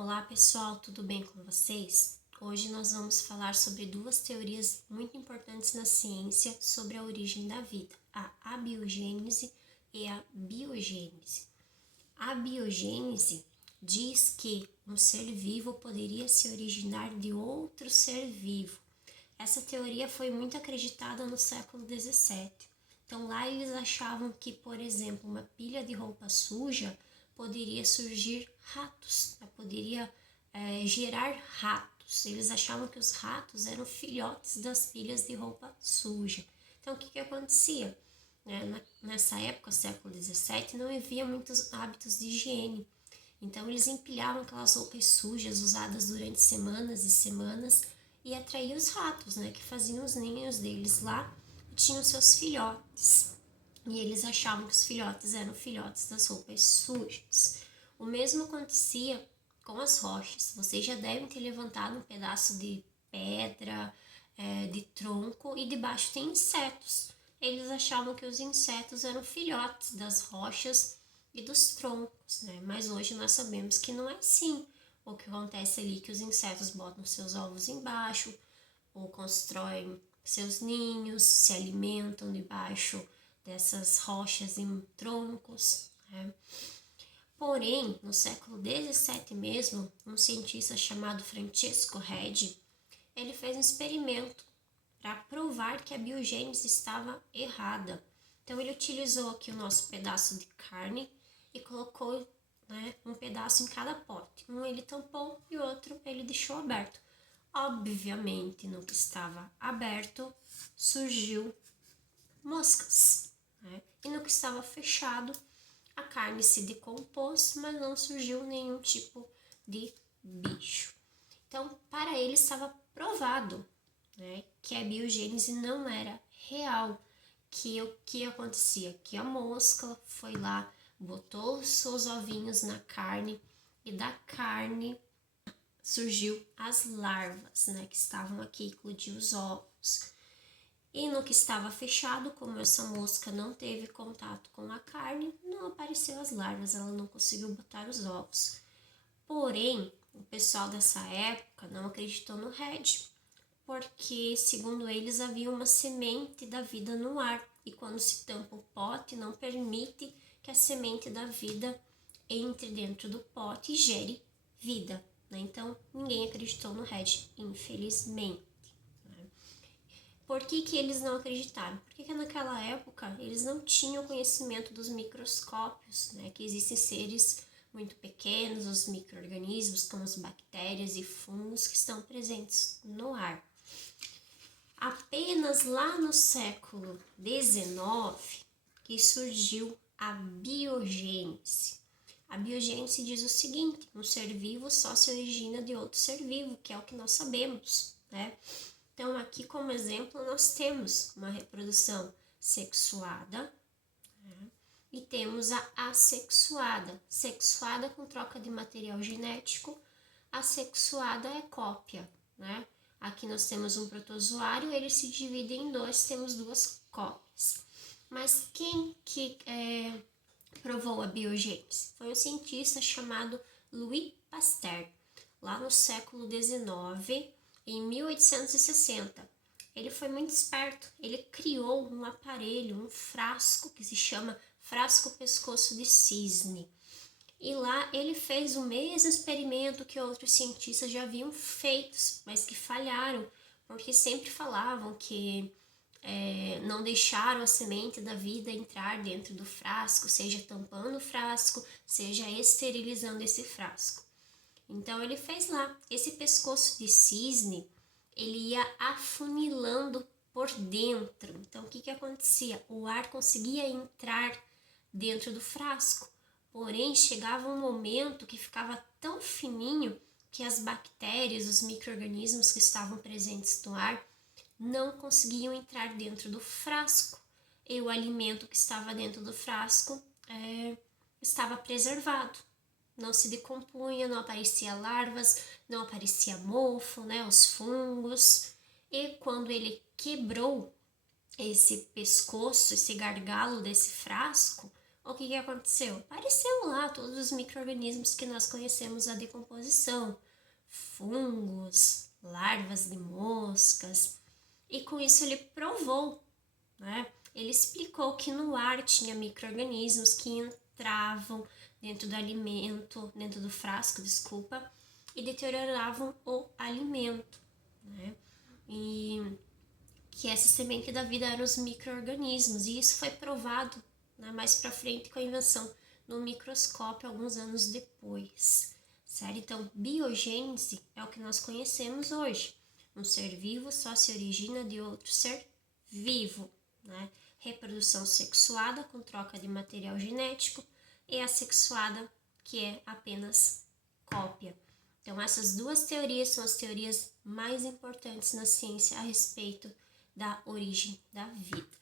Olá pessoal, tudo bem com vocês? Hoje nós vamos falar sobre duas teorias muito importantes na ciência sobre a origem da vida, a abiogênese e a biogênese. A biogênese diz que um ser vivo poderia se originar de outro ser vivo. Essa teoria foi muito acreditada no século XVII. Então lá eles achavam que, por exemplo, uma pilha de roupa suja poderia surgir ratos, poderia gerar ratos. Eles achavam que os ratos eram filhotes das pilhas de roupa suja. Então o que acontecia? Nessa época, século XVII, não havia muitos hábitos de higiene. Então eles empilhavam aquelas roupas sujas usadas durante semanas e semanas e atraía os ratos, que faziam os ninhos deles lá e tinham seus filhotes. E eles achavam que os filhotes eram filhotes das roupas sujas. O mesmo acontecia com as rochas. Vocês já devem ter levantado um pedaço de pedra, de tronco, e debaixo tem insetos. Eles achavam que os insetos eram filhotes das rochas e dos troncos, Mas hoje nós sabemos que não é assim. O que acontece ali é que os insetos botam seus ovos embaixo, ou constroem seus ninhos, se alimentam debaixo dessas rochas em troncos, Porém, no século XVII mesmo, um cientista chamado Francesco Redi, ele fez um experimento para provar que a biogênese estava errada. Então ele utilizou aqui o nosso pedaço de carne e colocou um pedaço em cada pote. Um ele tampou e o outro ele deixou aberto. Obviamente, no que estava aberto surgiu moscas, E no que estava fechado, a carne se decompôs, mas não surgiu nenhum tipo de bicho. Então, para ele estava provado, que a biogênese não era real, que o que acontecia? Que a mosca foi lá, botou os seus ovinhos na carne e da carne surgiu as larvas, que estavam aqui, eclodiu os ovos. E no que estava fechado, como essa mosca não teve contato com a carne, não apareceu as larvas, ela não conseguiu botar os ovos. Porém, o pessoal dessa época não acreditou no Redi, porque, segundo eles, havia uma semente da vida no ar, e quando se tampa o pote, não permite que a semente da vida entre dentro do pote e gere vida, Então, ninguém acreditou no Redi, infelizmente. Por que eles não acreditaram? Porque naquela época eles não tinham conhecimento dos microscópios, que existem seres muito pequenos, os micro-organismos, como as bactérias e fungos que estão presentes no ar. Apenas lá no século XIX que surgiu a biogênese. A biogênese diz o seguinte: um ser vivo só se origina de outro ser vivo, que é o que nós sabemos, Então, aqui como exemplo, nós temos uma reprodução sexuada, e temos a assexuada. Sexuada com troca de material genético, assexuada é cópia, Aqui nós temos um protozoário, ele se divide em dois, temos duas cópias. Mas quem que provou a biogênese? Foi um cientista chamado Louis Pasteur, lá no século XIX, em 1860. Ele foi muito esperto, ele criou um aparelho, um frasco que se chama frasco pescoço de cisne. E lá ele fez o mesmo experimento que outros cientistas já haviam feito, mas que falharam, porque sempre falavam que não deixaram a semente da vida entrar dentro do frasco, seja tampando o frasco, seja esterilizando esse frasco. Então ele fez lá, esse pescoço de cisne, ele ia afunilando por dentro. Então o que acontecia? O ar conseguia entrar dentro do frasco, porém chegava um momento que ficava tão fininho que as bactérias, os micro-organismos que estavam presentes no ar não conseguiam entrar dentro do frasco, e o alimento que estava dentro do frasco estava preservado. Não se decompunha, não aparecia larvas, não aparecia mofo, os fungos. E quando ele quebrou esse pescoço, esse gargalo desse frasco, o que aconteceu? Apareceu lá todos os micro-organismos que nós conhecemos a decomposição, fungos, larvas de moscas, e com isso ele provou, né? Ele explicou que no ar tinha micro-organismos que entravam dentro do alimento, dentro do frasco, desculpa, e deterioravam o alimento, né? E que essa semente da vida eram os micro-organismos, e isso foi provado, né, mais para frente com a invenção do microscópio alguns anos depois, certo? Então, biogênese é o que nós conhecemos hoje. Um ser vivo só se origina de outro ser vivo, né? Reprodução sexuada com troca de material genético e assexuada, que é apenas cópia. Então, essas duas teorias são as teorias mais importantes na ciência a respeito da origem da vida.